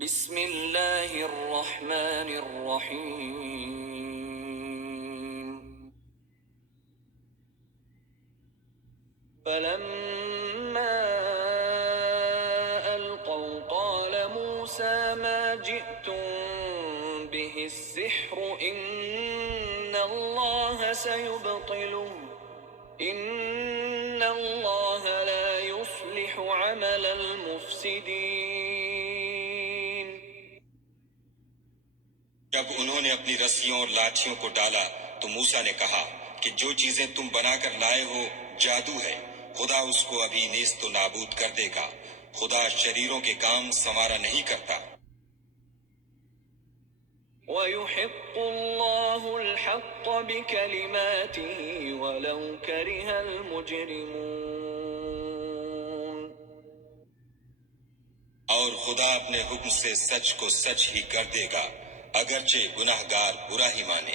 بسم اللہ الرحمن الرحیم فلما القوا قال موسى ما جئتم به السحر ان اللہ سيبطله ان اللہ لا يصلح عمل المفسدین۔ جب انہوں نے اپنی رسیوں اور لاٹھیوں کو ڈالا تو موسیٰ نے کہا کہ جو چیزیں تم بنا کر لائے ہو جادو ہے، خدا اس کو ابھی نیست و نابود کر دے گا، خدا شریروں کے کام سنوارا نہیں کرتا۔ وَيُحِقُّ اللَّهُ الْحَقَّ بِكَلِمَاتِهِ وَلَوْ كَرِهَ الْمُجْرِمُونَ۔ اور خدا اپنے حکم سے سچ کو سچ ہی کر دے گا، اگرچہ گناہگار برا ہی مانے۔